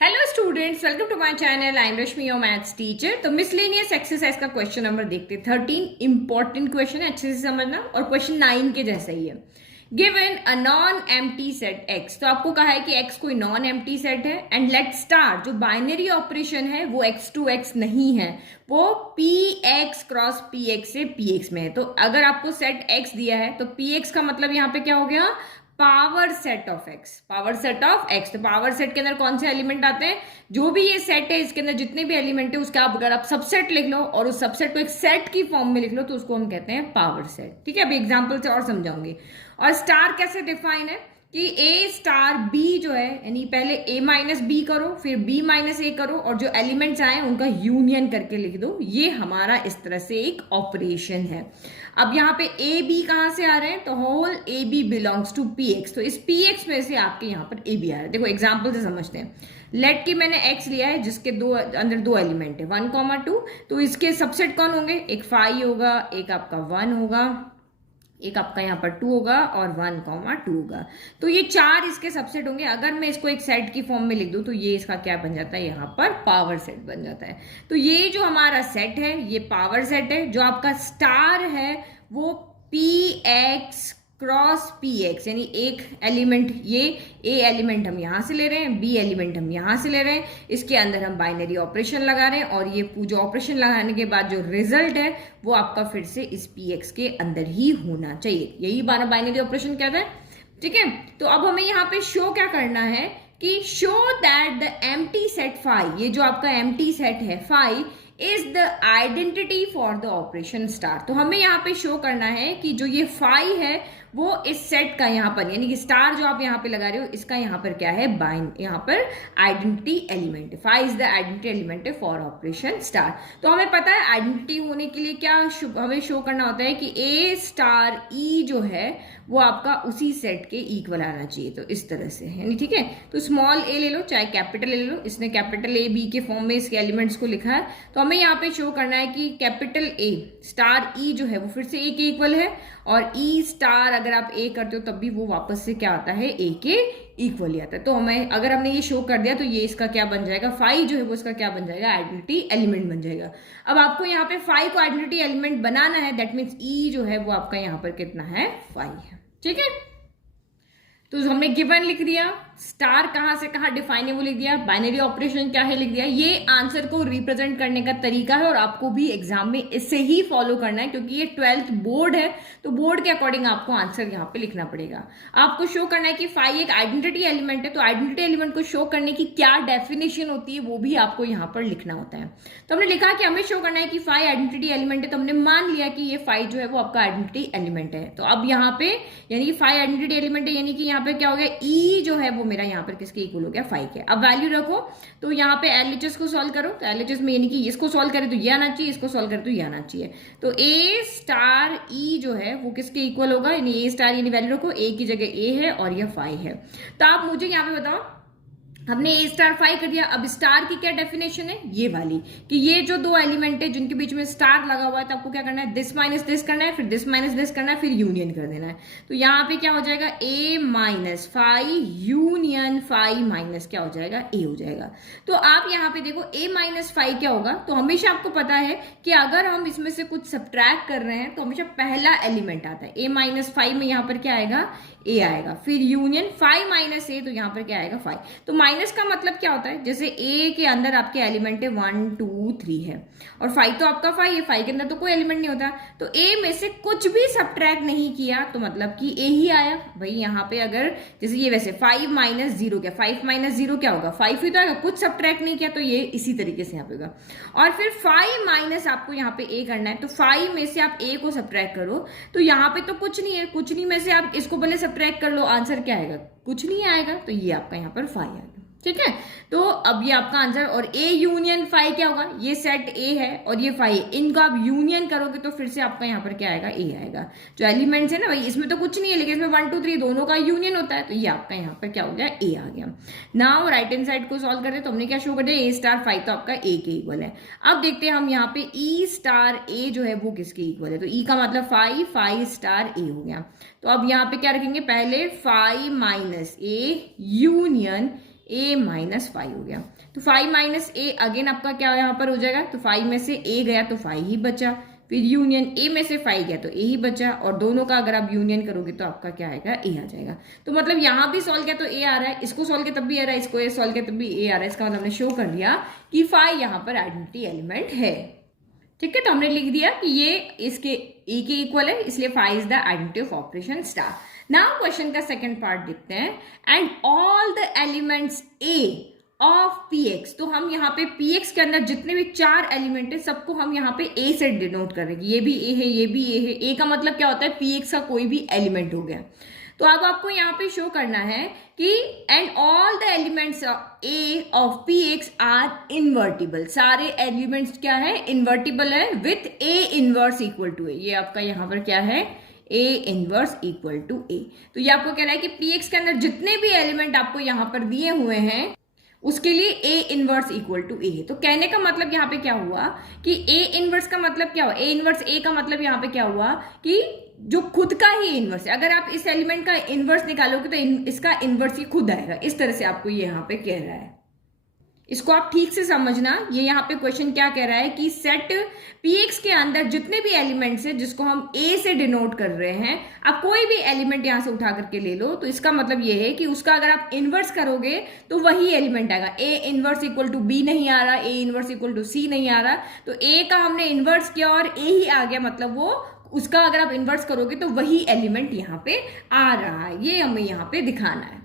Hello students, welcome to my channel. I am Rashmi, your maths teacher. तो miscellaneous exercise का question number देखते हैं। 13 important question है, अच्छे से समझना। और क्वेश्चन 9 के जैसा ही है। Given a non empty set x, तो आपको कहा है कि x कोई नॉन एम्प्टी सेट है एंड लेट स्टार जो बाइनरी ऑपरेशन है वो x टू x नहीं है, वो px क्रॉस px से px में है। तो अगर आपको सेट x दिया है तो px का मतलब यहाँ पे क्या हो गया, power set of x। Power set of x, तो पावर सेट के अंदर कौन से एलिमेंट आते हैं, जो भी ये सेट है इसके अंदर जितने भी एलिमेंट है उसका अगर आप सबसेट लिख लो और उस सबसेट को एक सेट की फॉर्म में लिख लो तो उसको हम कहते हैं पावर सेट। ठीक है, अभी एग्जांपल से और समझाऊंगी। और स्टार कैसे डिफाइन है कि ए स्टार बी जो है, यानी पहले ए माइनस बी करो फिर बी माइनस ए करो और जो एलिमेंट्स आए उनका यूनियन करके लिख दो। ये हमारा इस तरह से एक ऑपरेशन है। अब यहाँ पे ए बी कहां से आ रहे हैं, तो whole A B belongs to P X, तो इस पी एक्स में से आपके यहाँ पर ए बी आ रहा है। देखो एग्जाम्पल से समझते हैं। लेट की मैंने x लिया है जिसके अंदर दो एलिमेंट है 1,2, तो इसके सबसेट कौन होंगे, एक 5 होगा, एक आपका 1 होगा, एक आपका यहाँ पर 2 होगा और 1,2 होगा। तो ये चार इसके सबसेट होंगे। अगर मैं इसको एक सेट की फॉर्म में लिख दूं तो ये इसका क्या बन जाता है, यहाँ पर पावर सेट बन जाता है। तो ये जो हमारा सेट है ये पावर सेट है। जो आपका स्टार है वो px क्रॉस px, यानी एक एलिमेंट ये ए एलिमेंट हम यहां से ले रहे हैं, बी एलिमेंट हम यहां से ले रहे हैं, इसके अंदर हम बाइनरी ऑपरेशन लगा रहे हैं और ये जो ऑपरेशन लगाने के बाद जो रिजल्ट है वो आपका फिर से इस px के अंदर ही होना चाहिए। यही बाइनरी ऑपरेशन कहता है। ठीक है, तो अब हमें यहाँ पे शो क्या करना है कि show that the empty set phi, ये जो आपका एम्प्टी सेट है phi is the identity for the operation star. तो हमें यहाँ पे शो करना है कि जो ये फाई है वो इस सेट का यहाँ पर, यानी कि स्टार जो आप यहाँ पे लगा रहे हो इसका यहाँ पर क्या है, यहाँ पर आइडेंटिटी एलिमेंट है। Phi is the identity element है फॉर ऑपरेशन स्टार। तो हमें पता है आइडेंटिटी होने के लिए क्या हमें शो करना होता है कि ए स्टार ई जो है वो आपका उसी सेट के इक्वल आना चाहिए। तो इस तरह से, यानी ठीक है, तो स्मॉल ए ले लो चाहे कैपिटल ले लो, इसने कैपिटल ए बी के फॉर्म में इसके एलिमेंट्स को लिखा है। तो हमें यहाँ पे शो करना है कि कैपिटल ए स्टार ई जो है वो फिर से ए के इक्वल है और ई स्टार अगर आप ए करते हो तब भी वो वापस से क्या आता है, ए के इक्वल ही आता है। तो हमें अगर हमने ये शो कर दिया तो ये इसका क्या बन जाएगा, फाई जो है वो इसका क्या बन जाएगा, आइडेंटिटी एलिमेंट बन जाएगा। अब आपको यहाँ पे फाई को आइडेंटिटी एलिमेंट बनाना है, दैट मीन्स ई जो है वो आपका यहाँ पर कितना है, फाई है। ठीक है, तो हमने गिवन लिख दिया, स्टार कहां से कहां डिफाइन है वो लिख दिया, बाइनरी ऑपरेशन क्या है लिख दिया। ये आंसर को रिप्रेजेंट करने का तरीका है और आपको भी एग्जाम में इससे ही फॉलो करना है क्योंकि ये 12th बोर्ड है, तो बोर्ड के अकॉर्डिंग आपको आंसर यहाँ पे लिखना पड़ेगा। आपको शो करना है कि फाई एक आइडेंटिटी एलिमेंट है, तो आइडेंटिटी एलिमेंट को शो करने की क्या डेफिनेशन होती है वो भी आपको यहाँ पर लिखना होता है। तो हमने लिखा कि हमें शो करना है कि फाई आइडेंटिटी एलिमेंट है, तो हमने मान लिया कि ये फाई जो है वो आपका आइडेंटिटी एलिमेंट है। तो अब यहाँ पे यानी कि फाई आइडेंटिटी एलिमेंट है, यानी कि यहाँ पे क्या हो गया, ई जो है वो मेरा यहाँ पर किसके इक्वल हो गया, 5 के। अब वैल्यू रखो, तो यहाँ पे एलएचएस को सॉल्व करो, तो एलएचएस में यानी कि इसको सॉल्व करे तो ये आना चाहिए, इसको सॉल्व करे तो ये आना चाहिए। तो ए स्टार ई जो है वो किसके इक्वल होगा, यानी ए स्टार यानी वैल्यू रखो, ए की जगह ए है और ये 5 है। तो आप मुझे यहाँ पे बताओ, हमने ए स्टार 5 कर दिया। अब स्टार की क्या डेफिनेशन है, ये वाली कि ये जो दो एलिमेंट है जिनके बीच में स्टार लगा हुआ है तो आपको क्या करना है, दिस माइनस दिस करना है, फिर दिस माइनस दिस करना है, फिर यूनियन कर देना है। तो यहाँ पे क्या हो जाएगा, a माइनस 5 यूनियन 5 माइनस क्या हो जाएगा, a हो जाएगा। तो आप यहाँ पे देखो a माइनस 5 क्या होगा, तो हमेशा आपको पता है कि अगर हम इसमें से कुछ सब्ट्रैक्ट कर रहे हैं तो हमेशा पहला एलिमेंट आता है। a माइनस 5 में यहाँ पर क्या आएगा, a आएगा, फिर यूनियन 5 माइनस a, तो यहाँ पर क्या आएगा 5। तो माइनस का मतलब क्या होता है, जैसे a के अंदर आपके एलिमेंट है 1 2 3 है और 5 तो आपका 5 है, 5 के अंदर तो कोई एलिमेंट नहीं होता, तो a में से कुछ भी सब्ट्रैक्ट नहीं किया तो मतलब कि a ही आया। भाई यहाँ पे अगर जैसे ये वैसे 5 माइनस 0 क्या, 5 माइनस 0 क्या होगा, 5 ही तो आएगा, कुछ सब्ट्रैक्ट नहीं किया तो ये इसी तरीके से यहाँ पे होगा। और फिर 5 माइनस आपको यहाँ पे a करना है, तो 5 में से आप a को सब्ट्रैक्ट करो तो यहाँ पे तो कुछ नहीं है, कुछ नहीं में से आप इसको पहले सब्ट्रैक्ट कर लो, आंसर क्या आएगा, कुछ नहीं आएगा, तो ये आपका यहाँ पर 5 आएगा। ठीक है, तो अब ये आपका आंसर। और a यूनियन 5 क्या होगा, ये सेट a है और ये 5, इनको आप यूनियन करोगे तो फिर से आपका यहाँ पर क्या आएगा, a आएगा। जो एलिमेंट्स है ना भाई, इसमें तो कुछ नहीं है लेकिन इसमें 1 2 3 दोनों का यूनियन होता है, तो ये आपका यहाँ पर क्या हो गया, a आ गया। नाउ राइट हैंड साइड को सॉल्व करते तो हमने क्या शो कर दिया, a स्टार 5 तो आपका a के इक्वल है। अब देखते हैं हम यहाँ पे e स्टार a जो है वो किसके इक्वल है, तो e का मतलब 5 स्टार a हो गया। तो अब यहाँ पे क्या रखेंगे, पहले 5 minus a union a minus 5 हो गया। तो 5 माइनस a अगेन आपका क्या यहाँ पर हो जाएगा, तो 5 में से a गया तो 5 ही बचा, फिर यूनियन a में से 5 गया तो a ही बचा, और दोनों का अगर आप यूनियन करोगे तो आपका क्या आएगा, a आ जाएगा। तो मतलब यहाँ भी सॉल्व किया तो a आ रहा है, इसको सॉल्व किया तब भी आ रहा है, इसको सॉल्व किया तब भी a आ रहा है। इसका मतलब हमने शो कर दिया कि 5 यहाँ पर आइडेंटिटी एलिमेंट है। ठीक है, तो हमने लिख दिया कि ये इसके a के इक्वल है, इसलिए 5 is the identity of operation star. Now question का सेकंड पार्ट देखते हैं। And all the elements a of px, तो हम यहाँ पे px के अंदर जितने भी 4 एलिमेंट है सबको हम यहाँ पे a से डिनोट कर रहे हैं। ये भी a है, ये भी a है। a का मतलब क्या होता है, px का कोई भी एलिमेंट हो गया। तो अब आपको यहाँ पे शो करना है कि and all the elements a of px are invertible. सारे एलिमेंट्स क्या है, इन्वर्टिबल है with a inverse equal to a। ये आपका यहाँ पर क्या है, a inverse equal to a। तो ये आपको कह रहा है कि px के अंदर जितने भी एलिमेंट आपको यहाँ पर दिए हुए हैं उसके लिए a inverse equal to a है। तो कहने का मतलब यहाँ पे क्या हुआ कि a इनवर्स का मतलब क्या हुआ, a इनवर्स a का मतलब यहाँ पे क्या हुआ कि जो खुद का ही इनवर्स है। अगर आप इस एलिमेंट का इनवर्स निकालोगे तो इसका इनवर्स ही खुद आएगा। इस तरह से आपको ये यहाँ पे कह रहा है, इसको आप ठीक से समझना। ये यहाँ पे क्वेश्चन क्या कह रहा है कि सेट px के अंदर जितने भी एलिमेंट्स है जिसको हम a से डिनोट कर रहे हैं, आप कोई भी एलिमेंट यहां से उठा करके ले लो, तो इसका मतलब ये है कि उसका अगर आप इनवर्स करोगे तो वही एलिमेंट आएगा। a inverse equal to b नहीं आ रहा, a inverse equal to c नहीं आ रहा, तो a का हमने इनवर्स किया और a ही आ गया, मतलब वो उसका अगर आप इनवर्स करोगे तो वही एलिमेंट यहाँ पे आ रहा है। ये हमें यहाँ पे दिखाना है।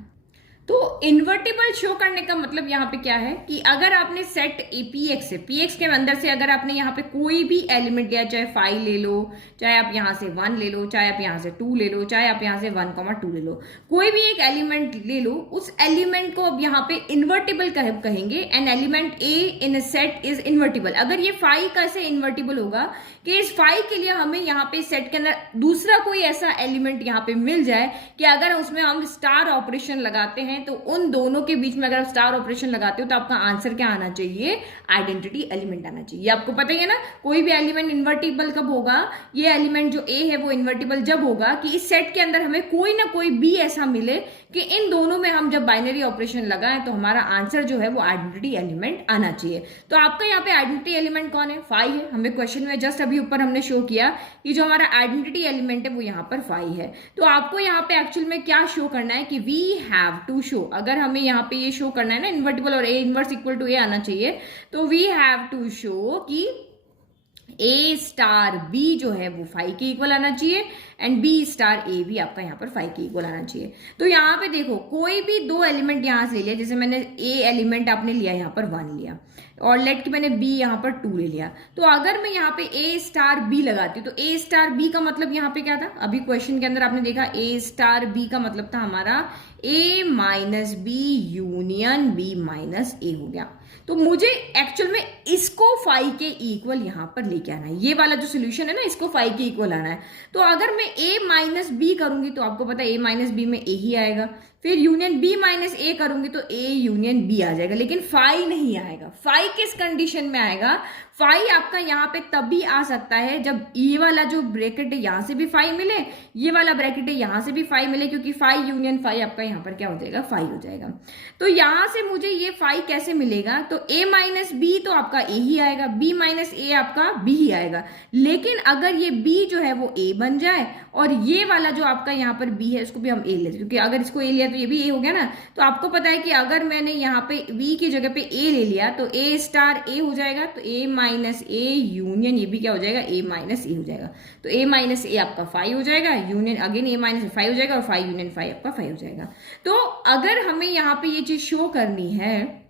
तो इन्वर्टिबल शो करने का मतलब यहाँ पे क्या है कि अगर आपने सेट px से, px के अंदर से अगर आपने यहाँ पे कोई भी एलिमेंट लिया, चाहे 5 ले लो, चाहे आप यहाँ से 1 ले लो, चाहे आप यहाँ से 2 ले लो, चाहे आप यहाँ से 1,2 ले लो, कोई भी एक एलिमेंट ले लो, उस एलिमेंट को अब यहाँ पे इन्वर्टिबल कहेंगे। An element a in set is invertible. अगर ये 5 कैसे इन्वर्टिबल होगा कि इस 5 के लिए हमें यहाँ पे सेट के अंदर दूसरा कोई ऐसा एलिमेंट यहाँ पे मिल जाए कि अगर उसमें हम स्टार ऑपरेशन लगाते हैं तो उन दोनों के बीच में अगर आप स्टार ऑपरेशन लगाते हो तो आपका आंसर क्या आना चाहिए, आइडेंटिटी एलिमेंट आना चाहिए। आपको पता ही है ना, कोई भी एलिमेंट इन्वर्टिबल कब होगा, ये एलिमेंट जो a है वो इन्वर्टिबल जब होगा कि इस सेट के अंदर हमें कोई ना कोई b ऐसा मिले कि इन दोनों में हम जब बाइनरी ऑपरेशन लगाएं तो हमारा आंसर जो है वो आइडेंटिटी एलिमेंट आना चाहिए। तो आपका यहाँ पे आइडेंटिटी एलिमेंट कौन है, 5 है। हमें क्वेश्चन में जस्ट अभी ऊपर हमने शो किया कि जो हमारा आइडेंटिटी एलिमेंट है वो यहाँ पर 5 है। तो आपको यहाँ पे एक्चुअल में क्या शो करना है कि वी हैव टू शो, अगर हमें यहाँ पे ये शो करना है ना इन्वर्टिबल और a inverse equal to a आना चाहिए, तो वी हैव टू शो कि a स्टार b जो है वो 5 के इक्वल आना चाहिए एंड b स्टार a भी आपका यहाँ पर 5 के इक्वल आना चाहिए। तो यहाँ पे देखो कोई भी 2 एलिमेंट यहाँ से ले लिया, जैसे मैंने a एलिमेंट आपने लिया यहाँ पर 1 लिया और लेट कि मैंने b यहाँ पर 2 ले लिया, तो अगर मैं यहाँ पे a स्टार b लगाती हूँ तो a स्टार b का मतलब यहाँ पे क्या था, अभी क्वेश्चन के अंदर आपने देखा a स्टार b का मतलब था हमारा a minus b union b minus a हो गया। तो मुझे एक्चुअल में इसको 5 के इक्वल यहाँ पर लेके आना है, ये वाला जो सोल्यूशन है ना इसको 5 के इक्वल आना है। तो अगर मैं a माइनस b करूंगी तो आपको पता है a माइनस b में a ही आएगा, फिर यूनियन b माइनस a करूंगी तो a यूनियन b आ जाएगा, लेकिन 5 नहीं आएगा। 5 किस कंडीशन में आएगा, 5 आपका यहाँ पे तभी आ सकता है जब ये वाला जो ब्रैकेट है यहाँ से भी 5 मिले, ये वाला ब्रैकेट है यहाँ से भी 5 मिले, क्योंकि 5 यूनियन 5 आपका यहाँ पर क्या हो जाएगा, 5 हो जाएगा। तो यहाँ से मुझे ये 5 कैसे मिलेगा, तो a माइनस b तो आपका a ही आएगा, b माइनस a आपका b ही आएगा। लेकिन अगर ये b जो है वो a बन जाए और ये वाला जो आपका यहाँ पर b है इसको भी हम a लेते हैं, क्योंकि अगर इसको a लिया तो ये भी a हो गया ना। तो आपको पता है कि अगर मैंने यहाँ पे b की जगह पे a ले लिया तो a स्टार a हो जाएगा, तो a माइनस a यूनियन ये भी क्या हो जाएगा, a माइनस a हो जाएगा। तो a माइनस a आपका 5 हो जाएगा, यूनियन अगेन a माइनस 5 हो जाएगा और 5 यूनियन 5 आपका 5 हो जाएगा। तो अगर हमें यहाँ पे ये चीज शो करनी है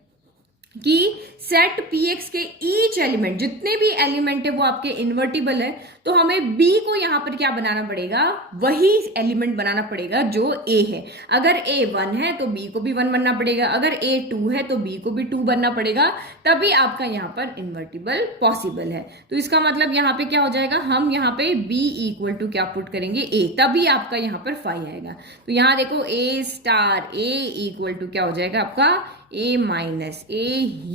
कि सेट px के ईच एलिमेंट जितने भी एलिमेंट है वो आपके इन्वर्टिबल है, तो हमें b को यहाँ पर क्या बनाना पड़ेगा, वही एलिमेंट बनाना पड़ेगा जो a है। अगर a 1 है तो b को भी 1 बनना पड़ेगा, अगर a 2 है तो b को भी 2 बनना पड़ेगा, तभी आपका यहाँ पर इन्वर्टिबल पॉसिबल है। तो इसका मतलब यहाँ पे क्या हो जाएगा, हम यहाँ पे b इक्वल टू क्या पुट करेंगे, a, तभी आपका यहाँ पर 5 आएगा। तो यहाँ देखो a star a equal to क्या हो जाएगा आपका A minus A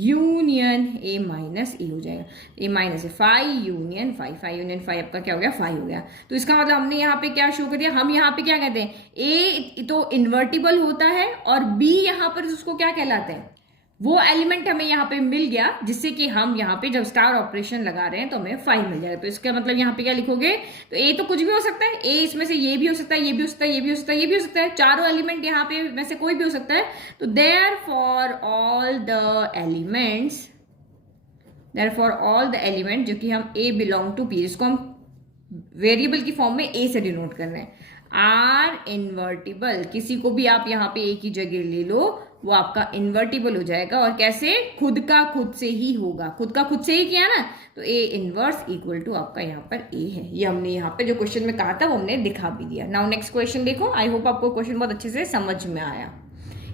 union A minus A हो जाएगा, A minus A, 5 union 5, 5 union 5 आपका क्या हो गया 5 हो गया। तो इसका मतलब हमने यहाँ पे क्या शो कर दिया, हम यहाँ पे क्या कहते हैं, ए तो इन्वर्टिबल होता है और बी यहाँ पर उसको क्या कहलाते हैं, वो एलिमेंट हमें यहाँ पे मिल गया जिससे कि हम यहाँ पे जब स्टार ऑपरेशन लगा रहे हैं तो हमें 5 मिल जाएगा। तो इसका मतलब यहाँ पे क्या लिखोगे, तो ए तो कुछ भी हो सकता है, ए इसमें से ये भी हो सकता है, ये भी हो सकता है, ये भी हो सकता है, ये भी हो सकता है, चारों एलिमेंट यहाँ पे में से कोई भी हो सकता है। तो therefore all the element जो कि हम ए बिलोंग टू पी, जिसको हम वेरिएबल की फॉर्म में ए से डिनोट कर रहे हैं, आर इन्वर्टिबल, किसी को भी आप यहाँ पे ए की जगह ले लो वो आपका इन्वर्टिबल हो जाएगा। और कैसे, खुद का खुद से ही होगा, खुद का खुद से ही किया ना, तो ए इनवर्स इक्वल टू आपका यहाँ पर ए है। ये हमने यहाँ पे जो क्वेश्चन में कहा था वो हमने दिखा भी दिया। नाउ नेक्स्ट क्वेश्चन देखो, आई होप आपको क्वेश्चन बहुत अच्छे से समझ में आया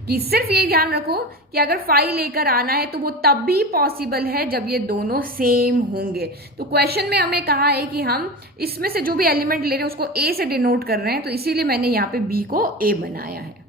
कि सिर्फ ये ध्यान रखो कि अगर 5 लेकर आना है तो वो तब भी पॉसिबल है जब ये दोनों सेम होंगे। तो क्वेश्चन में हमें कहा है कि हम इसमें से जो भी एलिमेंट ले रहे हैं उसको ए से डिनोट कर रहे हैं, तो इसीलिए मैंने यहाँ पे बी को ए बनाया है।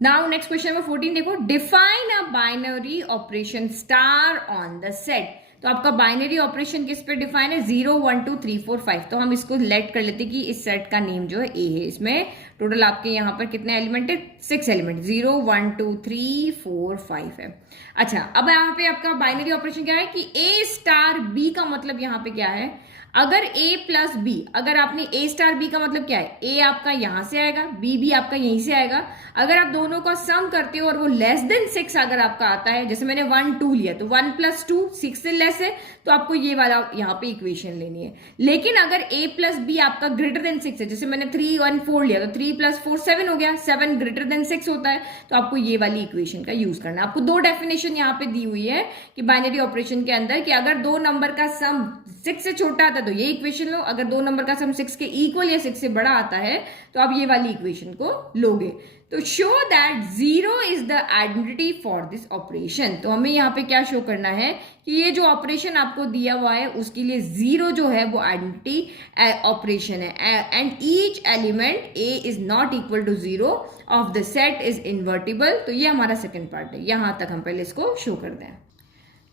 नाउ नेक्स्ट क्वेश्चन नंबर 14 देखो, define a binary operation star on the set. तो आपका बाइनरी ऑपरेशन किस पे डिफाइन है, 0 1 2 3 4 5। तो हम इसको लेट कर लेते कि इस सेट का नेम जो है ए है। इसमें टोटल आपके यहाँ पर कितने एलिमेंट है, 6 एलिमेंट, 0 1 2 3 4 5 है। अच्छा, अब यहाँ पे आपका बाइनरी ऑपरेशन क्या है कि ए स्टार बी का मतलब यहाँ पे क्या है, अगर a प्लस बी, अगर आपने a स्टार b का मतलब क्या है, a आपका यहां से आएगा, b भी आपका यहीं से आएगा। अगर आप दोनों का सम करते हो और वो लेस देन 6 अगर आपका आता है, जैसे मैंने 1 2 लिया तो 1 प्लस 2 6 से लेस है, तो आपको ये वाला यहाँ पे इक्वेशन लेनी है। लेकिन अगर a प्लस बी आपका ग्रेटर देन 6 है, जैसे मैंने 3 1 4 लिया तो 3 प्लस 4 7 हो गया, 7 ग्रेटर देन 6 होता है, तो आपको ये वाली इक्वेशन का यूज करना है। आपको दो डेफिनेशन यहाँ पे दी हुई है कि बाइनरी ऑपरेशन के अंदर कि अगर दो नंबर का सम 6 से छोटा आता है तो ये इक्वेशन लो, अगर दो नंबर का सम 6 के इक्वल या 6 से बड़ा आता है तो आप ये वाली इक्वेशन को लोगे। तो show that 0 is the identity for this operation. तो हमें यहाँ पे क्या शो करना है कि ये जो ऑपरेशन आपको दिया हुआ है उसके लिए 0 जो है वो आइडेंटिटी ऑपरेशन है, and each element a is not equal to 0 of the set is invertible. तो ये हमारा सेकेंड पार्ट है, यहां तक हम पहले इसको शो कर दें।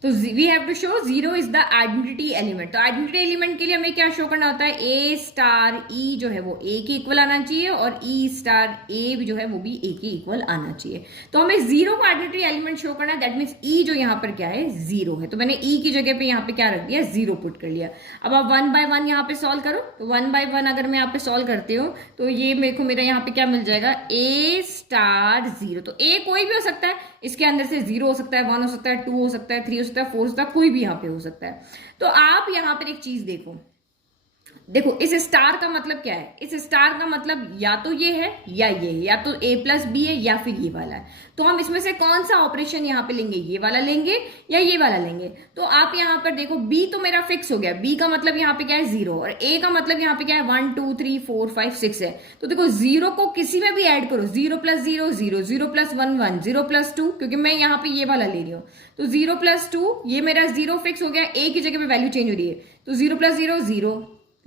तो we have to show 0 is the identity element. तो आइडेंटिटी एलिमेंट के लिए हमें क्या शो करना होता है, ए स्टार ई जो है वो ए के इक्वल आना चाहिए और ई स्टार ए जो है वो भी ए के इक्वल आना चाहिए। तो हमें 0 को आइडेंटिटी एलिमेंट शो करना है, दैट मीन्स ई जो यहाँ पर क्या है 0 है। तो मैंने ई की जगह पे यहाँ पे क्या रख दिया, 0 पुट कर लिया। अब आप 1 बाय 1 यहाँ पे सॉल्व करो, तो 1 बाय 1 अगर मैं यहाँ पे सॉल्व करती हूँ तो ये मेरे को मेरा यहाँ पे क्या मिल जाएगा, ए स्टार 0। तो ए कोई भी हो सकता है, इसके अंदर से 0 हो सकता है, 1 हो सकता है, 2 हो सकता है, 3 हो सकता है, 4 हो सकता है, कोई भी यहाँ पे हो सकता है। तो आप यहाँ पर एक चीज देखो, इस स्टार का मतलब क्या है, इस स्टार का मतलब या तो ये है या ये है, या तो a प्लस बी है या फिर ये वाला है। तो हम इसमें से कौन सा ऑपरेशन यहाँ पे लेंगे, ये वाला लेंगे या ये वाला लेंगे। तो आप यहाँ पर देखो b तो मेरा फिक्स हो गया, b का मतलब यहाँ पे क्या है 0 और a का मतलब यहाँ पे क्या है 1 2 3 4 5 6 है। तो देखो 0 को किसी में भी ऐड करो, 0 प्लस 0 0, 0 प्लस 1 1, 0 प्लस 2, क्योंकि मैं यहाँ पे ये वाला ले रही हूँ। तो 0 प्लस 2, ये मेरा 0 फिक्स हो गया, a की जगह पे वैल्यू चेंज हो रही है। तो 0 प्लस 0 0,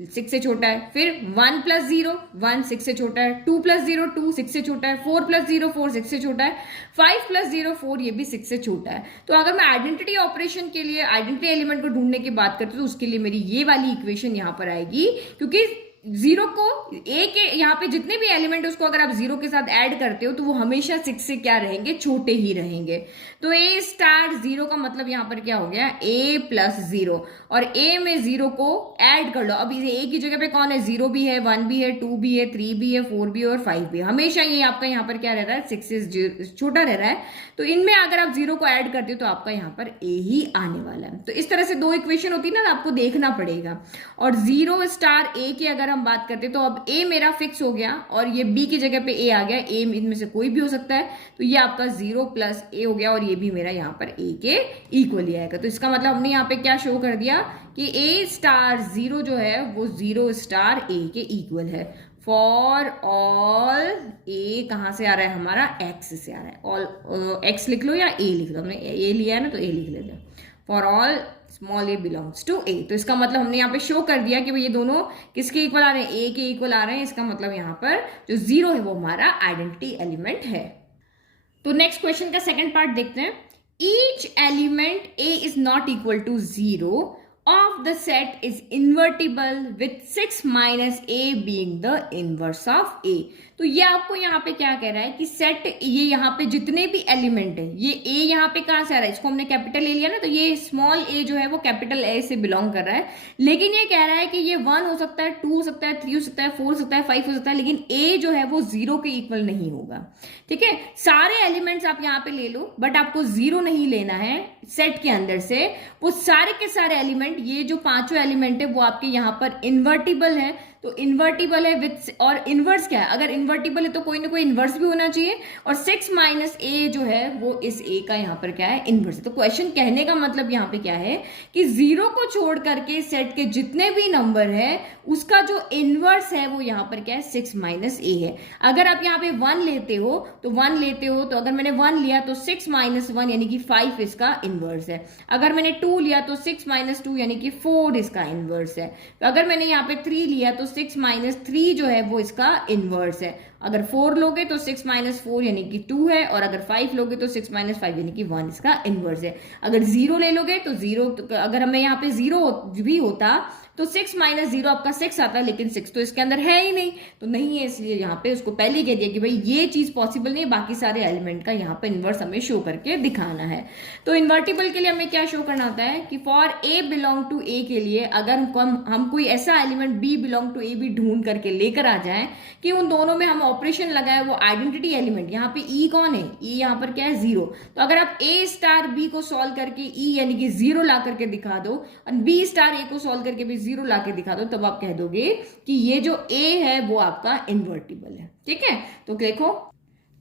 6 से छोटा है, फिर 1 प्लस 0 1, 6 से छोटा है, 2 प्लस 0 2, 6 से छोटा है, 4 प्लस 0 4, 6 से छोटा है, 5 प्लस 0 4, ये भी 6 से छोटा है। तो अगर मैं आइडेंटिटी ऑपरेशन के लिए आइडेंटिटी एलिमेंट को ढूंढने की बात करती हूँ तो उसके लिए मेरी ये वाली इक्वेशन यहाँ पर आएगी, क्योंकि 0 को ए के यहाँ पे जितने भी एलिमेंट है उसको अगर आप 0 के साथ ऐड करते हो तो वो हमेशा 6 से क्या रहेंगे, छोटे ही रहेंगे। तो ए स्टार 0 का मतलब यहाँ पर क्या हो गया, a प्लस 0, और a में 0 को ऐड कर लो। अब इसे a की जगह पे कौन है, 0 भी है, 1 भी है, 2 भी है, 3 भी है, 4 भी है और 5 भी है। हमेशा ये आपका यहाँ पर क्या रह रहा है, 6 से छोटा रह रहा है। तो इनमें अगर आप 0 को ऐड करते हो तो आपका यहाँ पर a ही आने वाला है। तो इस तरह से दो इक्वेशन होती है ना, आपको देखना पड़ेगा। और 0 स्टार a की अगर हम बात करते तो अब a मेरा फिक्स हो गया और ये b की जगह पे a आ गया, a इनमें से कोई भी हो सकता है। तो ये आपका 0 प्लस a हो गया और ये भी मेरा यहाँ पर a के इक्वल ही आएगा। तो इसका मतलब हमने यहाँ पे क्या शो कर दिया कि a स्टार 0 जो है वो 0 स्टार a के इक्वल है। फॉर ऑल a कहाँ से आ रहा है, हमारा x से आ रहा है। ऑल x लिख लो या a लिख लो, हमने a लिया है ना तो a लिख लेते हैं। For all small a belongs to a। तो इसका मतलब हमने यहाँ पे शो कर दिया कि ये दोनों किसके इक्वल आ रहे हैं, a के इक्वल आ रहे हैं। इसका मतलब यहाँ पर जो 0 है वो हमारा आइडेंटिटी एलिमेंट है। तो नेक्स्ट क्वेश्चन का सेकंड पार्ट देखते हैं. Each element a is not equal to 0 of the set is invertible with 6 minus a being the inverse of a. तो ये आपको यहाँ पे क्या कह रहा है कि सेट ये यहाँ पे जितने भी एलिमेंट है, ये a यहाँ पे कहाँ से आ रहा है, इसको हमने कैपिटल ए लिया ना, तो ये स्मॉल a जो है वो कैपिटल ए से बिलोंग कर रहा है. लेकिन ये कह रहा है कि ये 1 हो सकता है, 2 हो सकता है, 3 हो सकता है, 4 हो सकता है, 5 हो सकता है, लेकिन a जो है वो 0 के इक्वल नहीं होगा. ठीक है, सारे एलिमेंट्स आप यहाँ पे ले लो, बट आपको 0 नहीं लेना है सेट के अंदर से. वो सारे के सारे एलिमेंट, ये जो पांचों एलिमेंट है वो आपके यहाँ पर इन्वर्टिबल है. तो इन्वर्टिबल है विथ, और इनवर्स क्या है, अगर इन्वर्टिबल है तो कोई ना कोई इनवर्स भी होना चाहिए, और 6 माइनस ए जो है वो इस ए का यहाँ पर क्या है, इनवर्स है. तो क्वेश्चन कहने का मतलब यहाँ पे क्या है कि 0 को छोड़ करके सेट के जितने भी नंबर है उसका जो इनवर्स है वो यहाँ पर क्या है, 6 माइनस ए है. अगर आप यहाँ पे 1 लेते हो तो 1 लेते हो, तो अगर मैंने 1 लिया तो 6 माइनस 1 यानी कि 5 इसका इनवर्स है. अगर मैंने 2 लिया तो 6 माइनस 2 यानी कि 4 इसका इनवर्स है. तो अगर मैंने यहाँ पे 3 लिया तो 6 माइनस 3 जो है वो इसका इनवर्स है. अगर 4 लोगे तो 6 माइनस 4 यानी कि 2 है, और अगर 5 लोगे तो 6 माइनस 5 यानी कि 1 इसका इनवर्स है. अगर 0 ले लोगे तो 0, अगर हमें यहाँ पे 0 भी होता तो 6 माइनस 0 आपका 6 आता है, लेकिन 6 तो इसके अंदर है ही नहीं, तो नहीं है, इसलिए यहाँ पे उसको पहले कह दिया कि भाई ये चीज पॉसिबल नहीं है, बाकी सारे एलिमेंट का यहाँ पे इनवर्स हमें शो करके दिखाना है. तो इन्वर्टिबल के लिए हमें क्या शो करना होता है कि फॉर ए बिलोंग टू ए के लिए अगर हम कोई ऐसा एलिमेंट बी बिलोंग टू ए भी ढूंढ करके लेकर आ जाए कि उन दोनों में हम ऑपरेशन लगाए, वो आइडेंटिटी एलिमेंट, यहाँ पे ई कौन है, ई यहाँ पर क्या है, 0. तो अगर आप ए स्टार बी को सॉल्व करके ई यानी कि 0 ला करके दिखा दो, और बी स्टार ए को सॉल्व करके भी 0 ला के दिखा दो, तब आप कह दोगे कि ये जो ए है वो आपका इन्वर्टिबल है. ठीक है, तो देखो,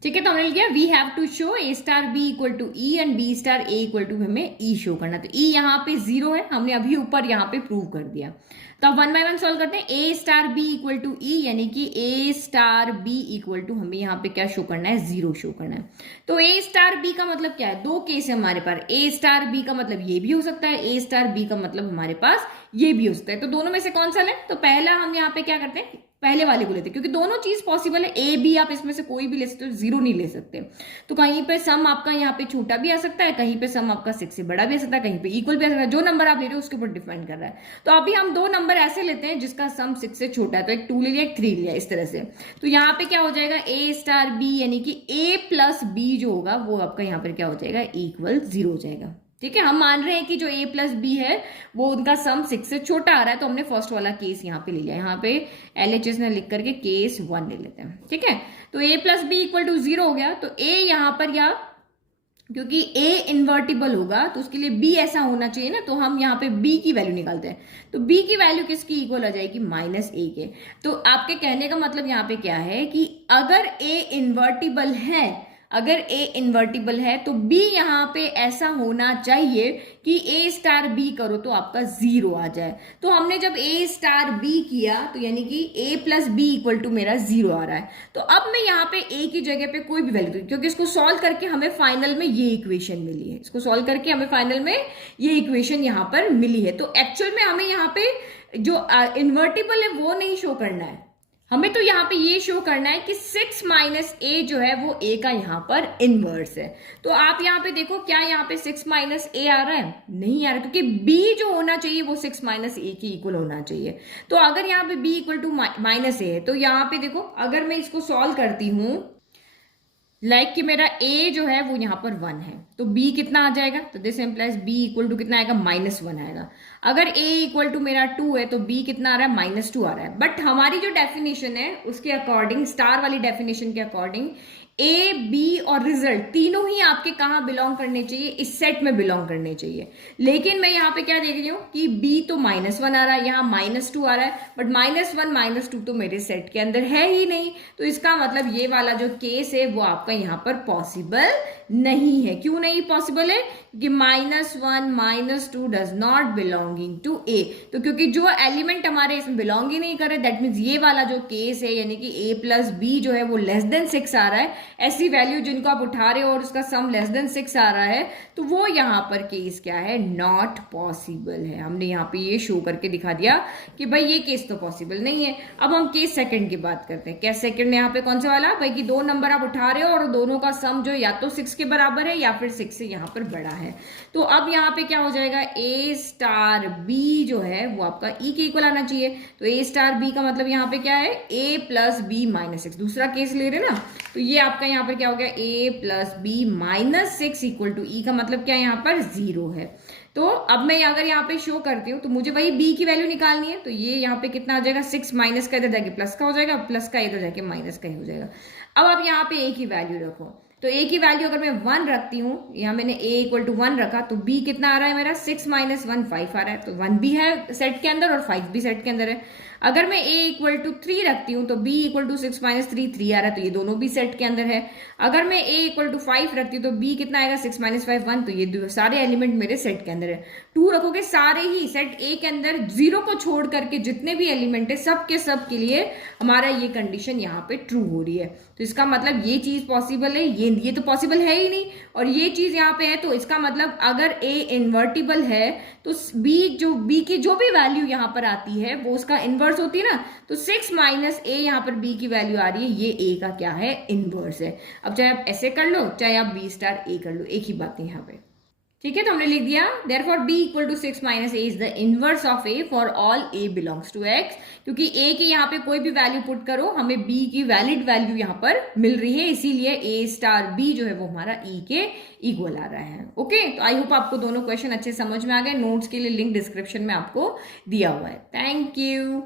ठीक है, तो हमने लिखा we have to show a star b equal to e and b star a equal to, हमें ई शो करना. तो ई यहाँ पे 0 है, हमने अभी ऊपर यहाँ पे प्रूव कर दिया. तो अब 1 बाय 1 सॉल्व करते हैं. ए स्टार बी इक्वल टू ई यानी कि ए स्टार बी इक्वल टू, हमें यहाँ पे क्या शो करना है, 0 शो करना है. तो ए स्टार बी का मतलब क्या है, दो केस है हमारे पास. ए स्टार बी का मतलब ये भी हो सकता है, ए स्टार बी का मतलब हमारे पास ये भी हो सकता है. तो दोनों में से कौन सा लें, तो पहला हम यहाँ पे क्या करते हैं, पहले वाले को लेते हैं, क्योंकि दोनों चीज पॉसिबल है. ए बी आप इसमें से कोई भी ले सकते हो, 0 नहीं ले सकते. तो कहीं पे सम आपका यहाँ पे छोटा भी आ सकता है, कहीं पे सम आपका 6 से बड़ा भी आ सकता है, कहीं पे इक्वल भी आ सकता है. जो नंबर आप ले रहे हो उसके ऊपर डिपेंड कर रहा है. तो अभी हम दो नंबर ऐसे लेते हैं जिसका सम 6 से छोटा है, तो एक 2 ले लिया, एक 3 लिया, इस तरह से. तो यहाँ पे क्या हो जाएगा, ए स्टार बी यानी कि ए प्लस बी जो होगा वो आपका यहाँ पर क्या हो जाएगा, इक्वल 0 हो जाएगा. ठीक है, हम मान रहे हैं कि जो a प्लस बी है वो उनका सम 6 से छोटा आ रहा है, तो हमने फर्स्ट वाला केस यहाँ पे ले लिया. यहाँ पे LHS ने लिख करके केस 1 ले लेते हैं. ठीक है, तो a plus b equal to 0 हो गया. तो a यहाँ पर, या क्योंकि a इन्वर्टिबल होगा तो उसके लिए b ऐसा होना चाहिए ना, तो हम यहाँ पे b की वैल्यू निकालते हैं. तो b की वैल्यू किसकी इक्वल आ जाएगी, माइनस a के. तो आपके कहने का मतलब यहाँ पे क्या है कि अगर a इन्वर्टिबल है, अगर a इन्वर्टिबल है तो b यहाँ पे ऐसा होना चाहिए कि a स्टार b करो तो आपका 0 आ जाए. तो हमने जब a स्टार b किया तो यानी कि a plus b equal to मेरा 0 आ रहा है. तो अब मैं यहाँ पे a की जगह पे कोई भी वैल्यू दूँ, क्योंकि इसको सॉल्व करके हमें फाइनल में ये इक्वेशन मिली है, इसको सॉल्व करके हमें फाइनल में ये इक्वेशन यहाँ पर मिली है. तो एक्चुअल में हमें यहाँ पे जो इन्वर्टिबल है वो नहीं शो करना है, हमें तो यहाँ पे ये शो करना है कि 6 माइनस ए जो है वो ए का यहाँ पर इनवर्स है. तो आप यहाँ पे देखो, क्या यहाँ पे 6 माइनस ए आ रहा है, नहीं आ रहा, क्योंकि बी जो होना चाहिए वो 6 माइनस ए की इक्वल होना चाहिए. तो अगर यहाँ पे बी इक्वल टू माइनस ए है, तो यहाँ पे देखो अगर मैं इसको सॉल्व करती हूँ कि मेरा a जो है वो यहाँ पर 1 है, तो b कितना आ जाएगा, तो this implies b equal to कितना आएगा, -1 आएगा. अगर a इक्वल टू मेरा 2 है तो b कितना आ रहा है, -2 आ रहा है. बट हमारी जो डेफिनेशन है उसके अकॉर्डिंग, स्टार वाली डेफिनेशन के अकॉर्डिंग ए बी और रिजल्ट तीनों ही आपके कहाँ बिलोंग करने चाहिए, इस सेट में बिलोंग करने चाहिए. लेकिन मैं यहाँ पे क्या देख रही हूँ कि b तो -1 आ रहा है, यहाँ -2 आ रहा है, बट -1 -2 तो मेरे सेट के अंदर है ही नहीं. तो इसका मतलब ये वाला जो केस है वो आपका यहाँ पर पॉसिबल नहीं है. क्यों नहीं पॉसिबल है, कि -1 -2 डज नॉट बिलोंगिंग टू ए. तो क्योंकि जो एलिमेंट हमारे इसमें बिलोंग ही नहीं कर रहे, दैट मीन्स ये वाला जो केस है यानी कि a प्लस बी जो है वो लेस देन 6 आ रहा है, ऐसी वैल्यू जिनको आप उठा रहे हो और उसका सम लेस देन 6 आ रहा है, तो वो यहाँ पर केस क्या है, नॉट पॉसिबल है। हमने यहाँ पे ये शो करके दिखा दिया कि भाई ये केस तो पॉसिबल नहीं है। अब हम केस सेकंड की बात करते हैं। केस सेकंड यहाँ पे कौन सा वाला, भाई कि दो नंबर आप उठा रहे हो और दोनों का सम जो या तो 6 के बराबर है या फिर 6 से यहाँ पर बड़ा है। तो अब यहाँ पे क्या हो जाएगा, ए स्टार बी जो है वो आपका ई के इक्वल आना चाहिए। तो ए स्टार बी का मतलब यहाँ पे क्या है, ए प्लस बी माइनस 6। दूसरा केस ले रहे ना, तो ये आपका यहाँ पर क्या हो गया, A plus B minus 6 equal to E का मतलब क्या है, यहाँ पर 0 है। तो अब मैं अगर यहाँ पे शो करती हूँ तो मुझे वही b की वैल्यू निकालनी है। तो ये यहाँ पे कितना आ जाएगा, 6 माइनस का इधर जाके प्लस का हो जाएगा, प्लस का इधर जाके माइनस का ही हो जाएगा। अब आप यहाँ पे a की वैल्यू रखो। तो a की वैल्यू अगर मैं 1 रखती हूँ, यहाँ मैंने a इक्वल टू 1 रखा, तो b कितना आ रहा है मेरा, 6 माइनस 1 5 आ रहा है। तो 1 भी है सेट के अंदर और 5 भी सेट के अंदर है। अगर मैं a इक्वल टू 3 रखती हूँ तो b इक्वल टू 6 माइनस 3 3 आ रहा है, तो ये दोनों भी सेट के अंदर है। अगर मैं a इक्वल टू 5 रखती हूँ तो b कितना आएगा, 6 माइनस 5 1, तो ये सारे एलिमेंट मेरे सेट के अंदर है। 2 रखोगे सारे ही सेट a के अंदर, 0 को छोड़ करके जितने भी एलिमेंट है सब के लिए हमारा ये कंडीशन यहाँ पे ट्रू हो रही है। तो इसका मतलब ये चीज पॉसिबल है, ये तो पॉसिबल है ही नहीं, और ये चीज यहाँ पे है। तो इसका मतलब अगर a इन्वर्टिबल है तो b की जो भी वैल्यू यहाँ पर आती है वो उसका इनवर्स होती है ना। तो 6 माइनस a यहाँ पर b की वैल्यू आ रही है, ये a का क्या है, इनवर्स है। अब चाहे आप ऐसे कर लो चाहे आप b स्टार a कर लो, एक ही बात है यहाँ पे। ठीक है, तो हमने लिख दिया therefore b equal to 6 minus a is the inverse of a for all a belongs to x। क्योंकि a की यहाँ पे कोई भी वैल्यू पुट करो हमें b की वैलिड वैल्यू यहाँ पर मिल रही है, इसीलिए a स्टार b जो है वो हमारा e के इक्वल आ रहा है। ओके, तो आई होप आपको दोनों क्वेश्चन अच्छे समझ में आ गए। नोट्स के लिए लिंक डिस्क्रिप्शन में आपको दिया हुआ है। Thank you.